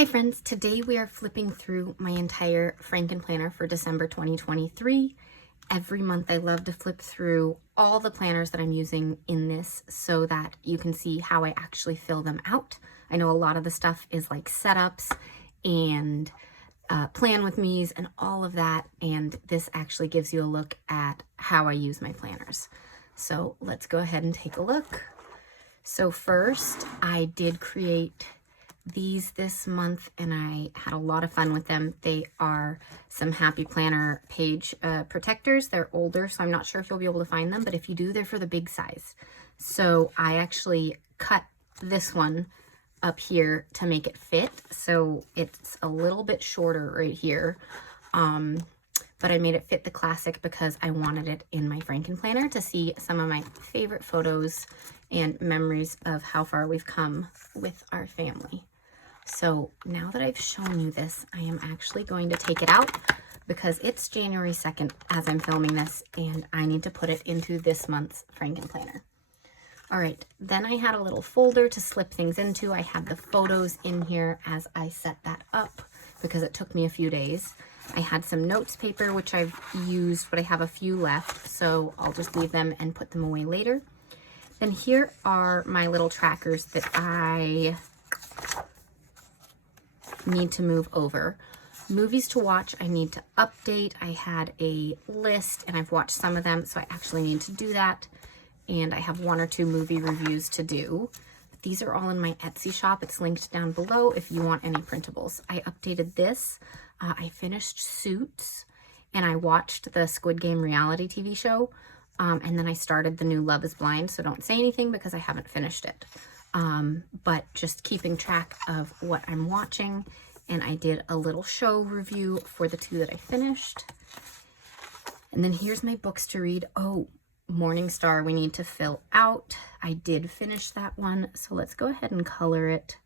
Hi friends, today we are flipping through my entire Frankenplanner for December 2023. Every month I love to flip through all the planners that I'm using in this so that you can see how I actually fill them out. I know a lot of the stuff is like setups and plan with me's and all of that, and this actually gives you a look at how I use my planners. So let's go ahead and take a look. So first, I did create these this month and I had a lot of fun with them. They are some Happy Planner page protectors. They're older, so I'm not sure if you'll be able to find them, but if you do, they're for the big size. So I actually cut this one up here to make it fit. So it's a little bit shorter right here. But I made it fit the classic because I wanted it in my Frankenplanner to see some of my favorite photos and memories of how far we've come with our family. So now that I've shown you this, I am actually going to take it out because it's January 2nd as I'm filming this, and I need to put it into this month's Frankenplanner. All right, then I had a little folder to slip things into. I had the photos in here as I set that up because it took me a few days. I had some notes paper, which I've used, but I have a few left, so I'll just leave them and put them away later. Then here are my little trackers that I need to move over. Movies to watch, I need to update. I had a list and I've watched some of them, so I actually need to do that. And I have 1 or 2 movie reviews to do. These are all in my Etsy shop. It's linked down below if you want any printables. I updated this. I finished Suits and I watched the Squid Game reality TV show. And then I started the new Love is Blind, so don't say anything because I haven't finished it. But just keeping track of what I'm watching, and I did a little show review for the 2 that I finished. And then here's my books to read. Oh, Morning Star we need to fill out. I did finish that one, so let's go ahead and color it.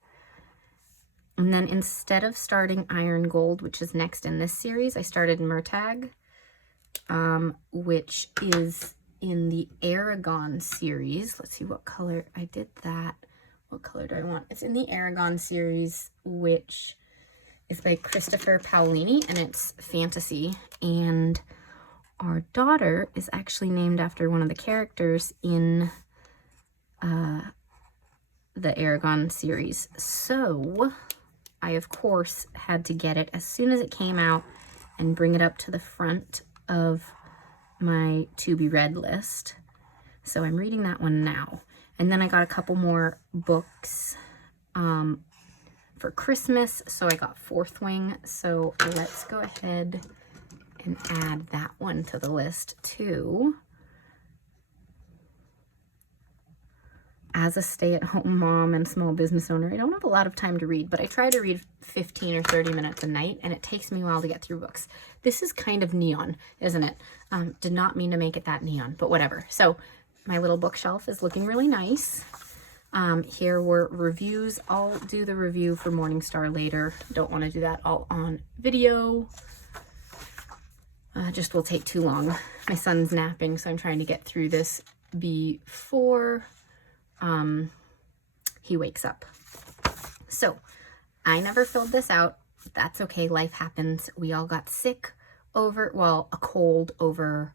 And then instead of starting Iron Gold, which is next in this series, I started Murtagh, which is in the Aragon series. Let's see what color I did that. What color do I want? It's in the Aragon series, which is by Christopher Paolini, and it's fantasy. And our daughter is actually named after one of the characters in the Aragon series. So I, of course, had to get it as soon as it came out and bring it up to the front of my to be read list. So I'm reading that one now. And then I got a couple more books for Christmas. So I got Fourth Wing. So let's go ahead and add that one to the list too. As a stay-at-home mom and small business owner, I don't have a lot of time to read, but I try to read 15 or 30 minutes a night, and it takes me a while to get through books. This is kind of neon, isn't it? Did not mean to make it that neon, but whatever. So my little bookshelf is looking really nice. Here were reviews. I'll do the review for Morningstar later. Don't want to do that all on video. Just will take too long. My son's napping, so I'm trying to get through this before he wakes up. So I never filled this out. That's okay. Life happens. We all got sick over, well, a cold over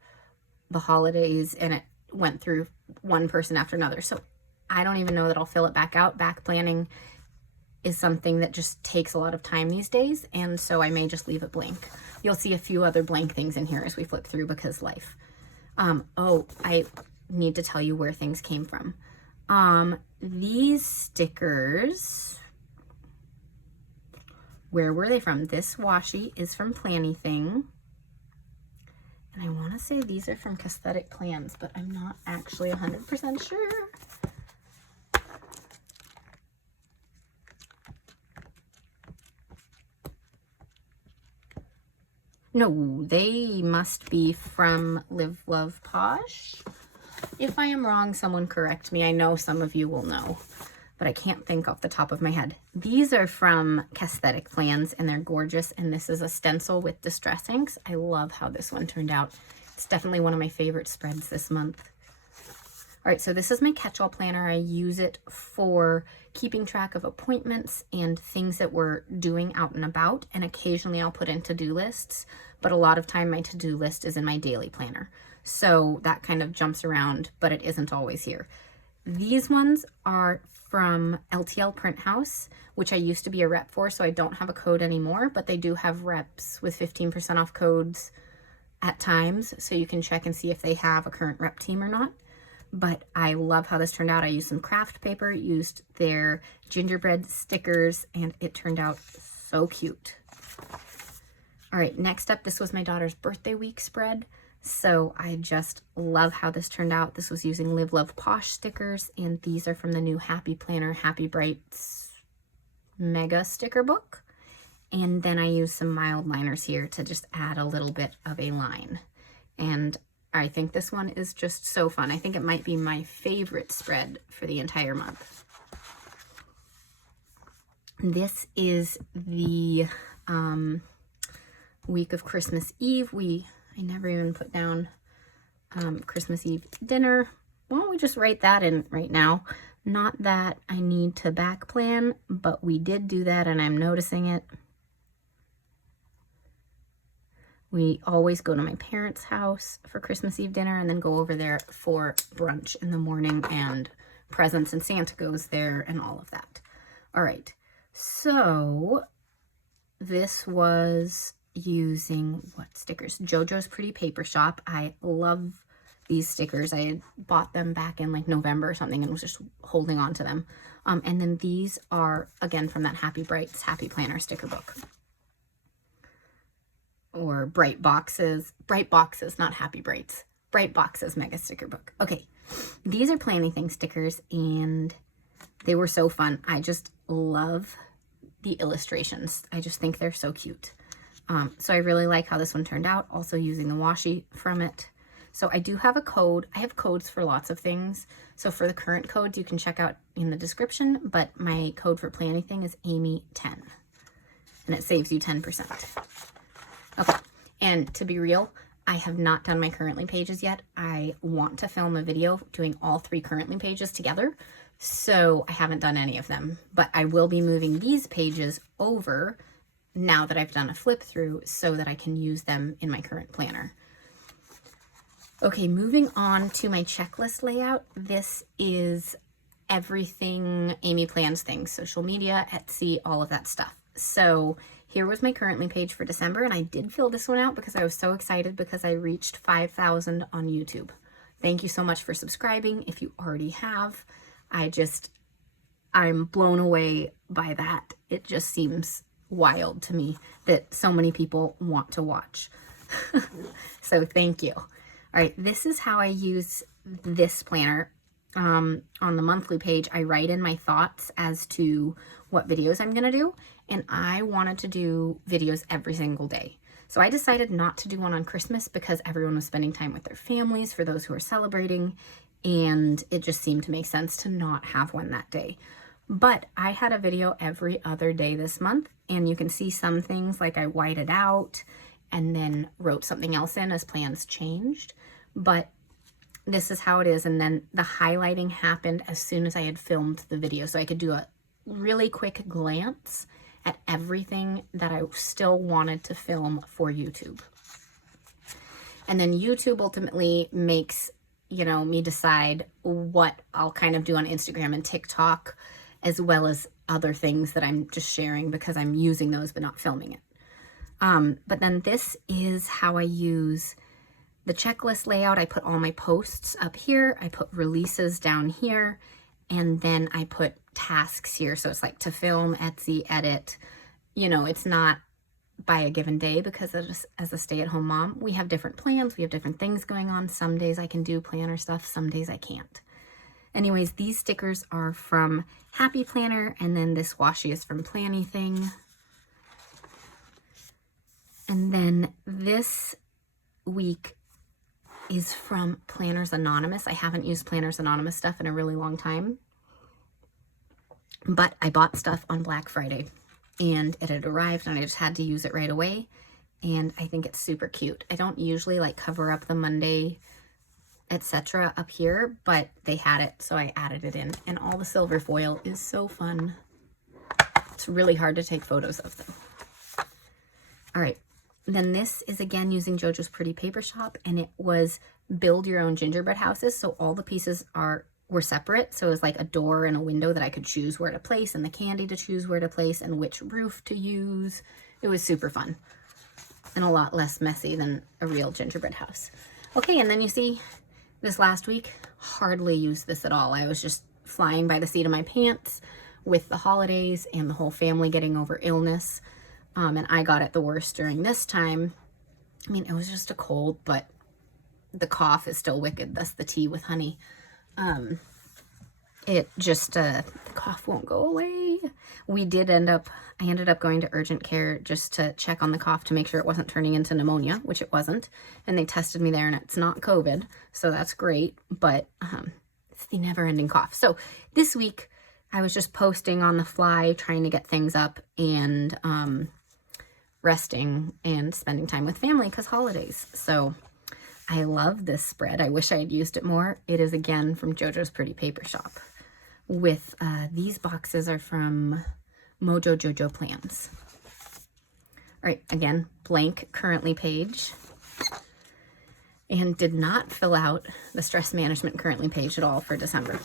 the holidays, and it went through one person after another. So I don't even know that I'll fill it back out. Back planning is something that just takes a lot of time these days, and so I may just leave it blank. You'll see a few other blank things in here as we flip through because life. Oh, I need to tell you where things came from. These stickers, where were they from? This washi is from Plannything. And I want to say these are from Catholic Plans, but I'm not actually 100% sure. No, they must be from Live, Love, Posh. If I am wrong, someone correct me. I know some of you will know, but I can't think off the top of my head. These are from Catholic Plans, and they're gorgeous, and this is a stencil with distress inks. I love how this one turned out. It's definitely one of my favorite spreads this month. All right, so this is my Catchall planner. I use it for keeping track of appointments and things that we're doing out and about, and occasionally I'll put in to-do lists, but a lot of time my to-do list is in my daily planner. So that kind of jumps around, but it isn't always here. These ones are from LTL Print House, which I used to be a rep for, so I don't have a code anymore, but they do have reps with 15% off codes at times, so you can check and see if they have a current rep team or not. But I love how this turned out. I used some craft paper, used their gingerbread stickers, and it turned out so cute. All right, next up, this was my daughter's birthday week spread. So I just love how this turned out. This was using Live Love Posh stickers, and these are from the new Happy Planner Happy Brights Mega Sticker Book. And then I used some mild liners here to just add a little bit of a line. And I think this one is just so fun. I think it might be my favorite spread for the entire month. This is the week of Christmas Eve. I never even put down Christmas Eve dinner. Why don't we just write that in right now? Not that I need to back plan, but we did do that and I'm noticing it. We always go to my parents' house for Christmas Eve dinner and then go over there for brunch in the morning and presents, and Santa goes there and all of that. All right, so this was using what stickers? JoJo's Pretty Paper Shop. I love these stickers. I had bought them back in like November or something and was just holding on to them. And then these are, again, from that Happy Brights Happy Planner sticker book. Or Bright Boxes, not Happy Brights, Bright Boxes Mega Sticker Book. Okay, these are Planning Things stickers, and they were so fun. I just love the illustrations. I just think they're so cute. So I really like how this one turned out, also using the washi from it. So I do have a code. I have codes for lots of things. So for the current codes, you can check out in the description, but my code for Planning Thing is Amy10, and it saves you 10%. Okay, and to be real, I have not done my Currently pages yet. I want to film a video doing all 3 Currently pages together, so I haven't done any of them. But I will be moving these pages over now that I've done a flip through so that I can use them in my current planner. Okay, moving on to my checklist layout. This is everything Amy plans things, social media, Etsy, all of that stuff. So here was my Currently page for December, and I did fill this one out because I was so excited because I reached 5,000 on YouTube. Thank you so much for subscribing if you already have. I'm blown away by that. It just seems wild to me that so many people want to watch. So thank you. All right, this is how I use this planner. On the monthly page, I write in my thoughts as to what videos I'm going to do, and I wanted to do videos every single day. So I decided not to do one on Christmas because everyone was spending time with their families for those who are celebrating, and it just seemed to make sense to not have one that day. But I had a video every other day this month, and you can see some things like I whited out and then wrote something else in as plans changed. But this is how it is, and then the highlighting happened as soon as I had filmed the video, so I could do a really quick glance at everything that I still wanted to film for YouTube. And then YouTube ultimately makes, me decide what I'll kind of do on Instagram and TikTok, as well as other things that I'm just sharing because I'm using those but not filming it. But then this is how I use the checklist layout. I put all my posts up here. I put releases down here. And then I put tasks here. So it's like to film, Etsy, edit. It's not by a given day because as a stay-at-home mom, we have different plans. We have different things going on. Some days I can do planner stuff. Some days I can't. Anyways, these stickers are from Happy Planner. And then this washi is from Planning Thing. And then this week is from Planners Anonymous. I haven't used Planners Anonymous stuff in a really long time, but I bought stuff on Black Friday and it had arrived and I just had to use it right away. And I think it's super cute. I don't usually like cover up the Monday etc. up here, but they had it, so I added it in. And all the silver foil is so fun. It's really hard to take photos of them. All right, then this is again using JoJo's Pretty Paper Shop, and it was build your own gingerbread houses. So all the pieces were separate. So it was like a door and a window that I could choose where to place, and the candy to choose where to place, and which roof to use. It was super fun and a lot less messy than a real gingerbread house. Okay, and then you see this last week, hardly used this at all. I was just flying by the seat of my pants with the holidays and the whole family getting over illness. And I got it the worst during this time. I mean, it was just a cold, but the cough is still wicked. That's the tea with honey. The cough won't go away. I ended up going to urgent care just to check on the cough to make sure it wasn't turning into pneumonia, which it wasn't. And they tested me there and it's not COVID. So that's great. But it's the never ending cough. So this week I was just posting on the fly, trying to get things up and, resting and spending time with family because holidays. So I love this spread. I wish I had used it more. It is again from JoJo's Pretty Paper Shop. With these boxes are from Mojo Jojo Plans. All right, again, blank currently page. And did not fill out the stress management currently page at all for December.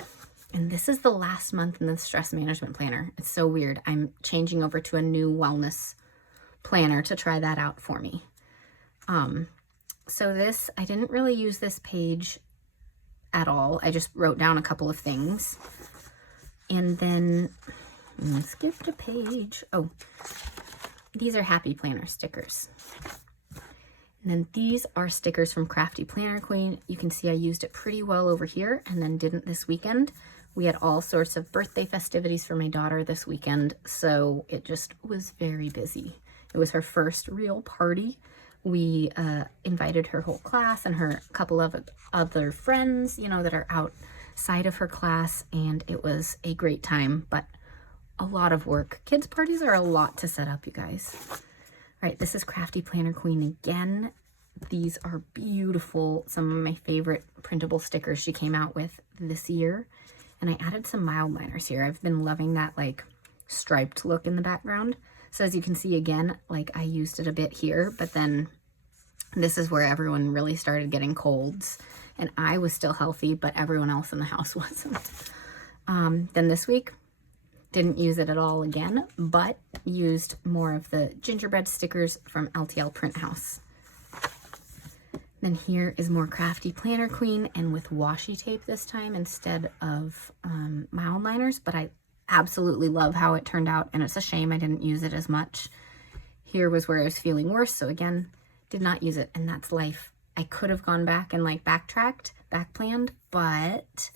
And this is the last month in the stress management planner. It's so weird. I'm changing over to a new wellness planner to try that out for me. So this, I didn't really use this page at all. I just wrote down a couple of things. And then, skipped a page. Oh, these are Happy Planner stickers. And then these are stickers from Crafty Planner Queen. You can see I used it pretty well over here and then didn't this weekend. We had all sorts of birthday festivities for my daughter this weekend, so it just was very busy. It was her first real party. We invited her whole class and her couple of other friends, you know, that are outside of her class, and it was a great time, but a lot of work. Kids' parties are a lot to set up, you guys. All right, this is Crafty Planner Queen again. These are beautiful. Some of my favorite printable stickers she came out with this year. And I added some Mildliners here. I've been loving that like striped look in the background. So as you can see again, like I used it a bit here, but then this is where everyone really started getting colds. And I was still healthy, but everyone else in the house wasn't. Then this week, didn't use it at all again, but used more of the gingerbread stickers from LTL Print House. Then here is more Crafty Planner Queen, and with washi tape this time instead of Mildliners, but I absolutely love how it turned out, and it's a shame I didn't use it as much. Here was where I was feeling worse, so again, did not use it, and that's life. I could have gone back and like backplanned, but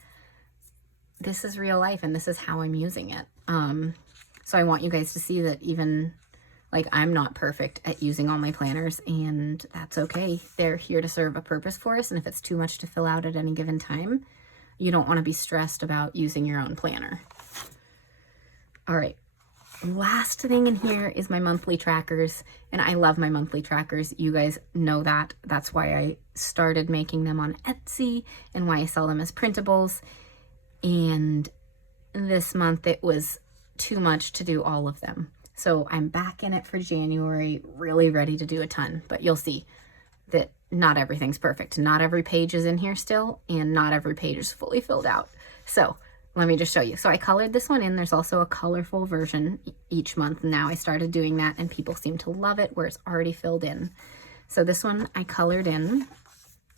this is real life, and this is how I'm using it. So I want you guys to see that even like I'm not perfect at using all my planners, and that's okay. They're here to serve a purpose for us, and if it's too much to fill out at any given time, you don't want to be stressed about using your own planner. All right, last thing in here is my monthly trackers, and I love my monthly trackers. You guys know that. That's why I started making them on Etsy and why I sell them as printables. And this month it was too much to do all of them. So I'm back in it for January, really ready to do a ton, but you'll see that not everything's perfect. Not every page is in here still, and not every page is fully filled out. So let me just show you. So I colored this one in. There's also a colorful version each month. Now I started doing that, and people seem to love it where it's already filled in. So this one I colored in,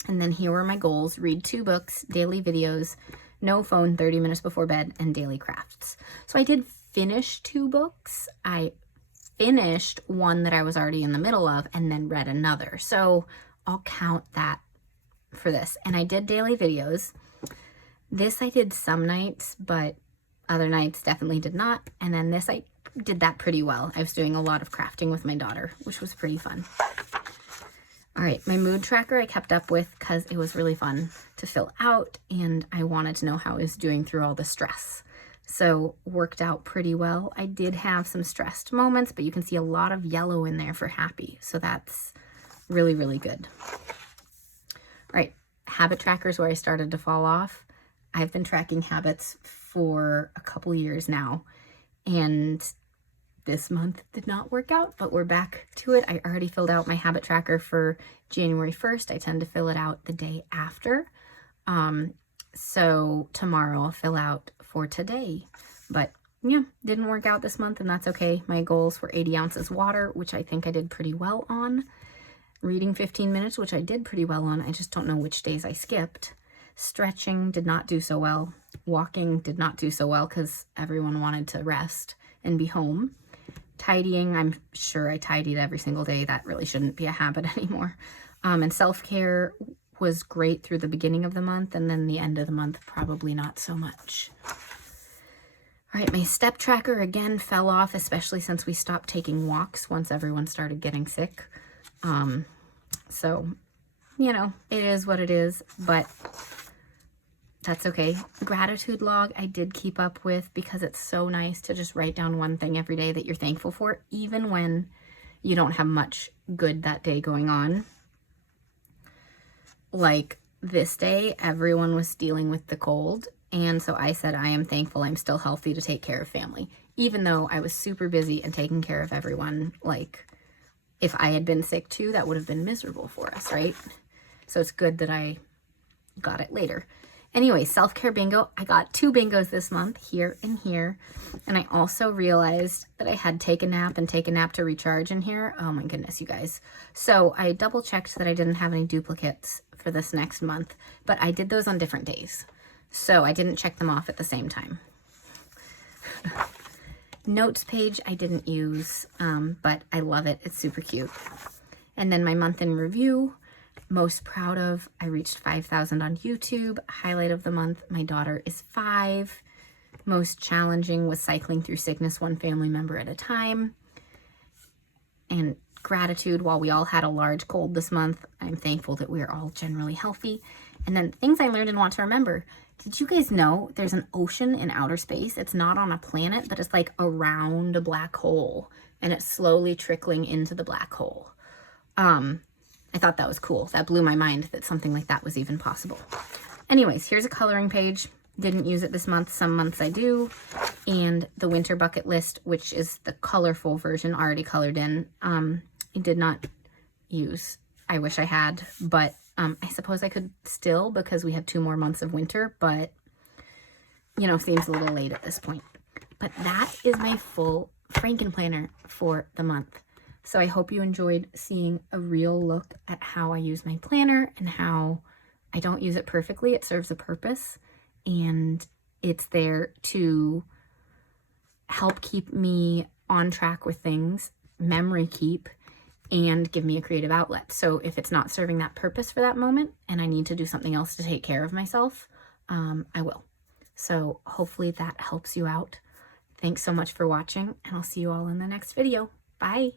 and then here were my goals: read 2 books, daily videos, no phone 30 minutes before bed, and daily crafts. So I did finish 2 books. I finished one that I was already in the middle of and then read another. So I'll count that for this. And I did daily videos. This I did some nights, but other nights definitely did not. And then this, I did that pretty well. I was doing a lot of crafting with my daughter, which was pretty fun. All right, my mood tracker I kept up with because it was really fun to fill out, and I wanted to know how I was doing through all the stress. So worked out pretty well. I did have some stressed moments, but you can see a lot of yellow in there for happy. So that's really, really good. All right, habit trackers where I started to fall off. I've been tracking habits for a couple years now, and this month did not work out, but we're back to it. I already filled out my habit tracker for January 1st. I tend to fill it out the day after. So tomorrow I'll fill out for today, but yeah, didn't work out this month, and that's okay. My goals were 80 ounces water, which I think I did pretty well on. Reading 15 minutes, which I did pretty well on. I just don't know which days I skipped. Stretching did not do so well. Walking did not do so well because everyone wanted to rest and be home. Tidying, I'm sure I tidied every single day. That really shouldn't be a habit anymore. And self-care was great through the beginning of the month, and then the end of the month, probably not so much. All right, my step tracker again fell off, especially since we stopped taking walks once everyone started getting sick. So, you know, it is what it is, but that's okay. Gratitude log I did keep up with because it's so nice to just write down one thing every day that you're thankful for, even when you don't have much good that day going on. Like this day, everyone was dealing with the cold, and so I said, I am thankful I'm still healthy to take care of family, even though I was super busy and taking care of everyone. Like, if I had been sick too, that would have been miserable for us, right? So it's good that I got it later. Anyway, self-care bingo. I got 2 bingos this month, here and here. And I also realized that I had take a nap and take a nap to recharge in here. Oh my goodness, you guys. So I double checked that I didn't have any duplicates for this next month, but I did those on different days. So I didn't check them off at the same time. Notes page I didn't use, but I love it. It's super cute. And then my month in review. Most proud of, I reached 5,000 on YouTube. Highlight of the month, my daughter is 5. Most challenging was cycling through sickness one family member at a time. And gratitude, while we all had a large cold this month, I'm thankful that we are all generally healthy. And then things I learned and want to remember. Did you guys know there's an ocean in outer space? It's not on a planet, but it's like around a black hole, and it's slowly trickling into the black hole. I thought that was cool. That blew my mind that something like that was even possible. Anyways, here's a coloring page. Didn't use it this month. Some months I do. And the winter bucket list, which is the colorful version already colored in, I did not use. I wish I had, but I suppose I could still because we have 2 more months of winter, but, you know, seems a little late at this point. But that is my full Frankenplanner for the month. So I hope you enjoyed seeing a real look at how I use my planner and how I don't use it perfectly. It serves a purpose, and it's there to help keep me on track with things, memory keep, and give me a creative outlet. So if it's not serving that purpose for that moment and I need to do something else to take care of myself, I will. So hopefully that helps you out. Thanks so much for watching, and I'll see you all in the next video. Bye.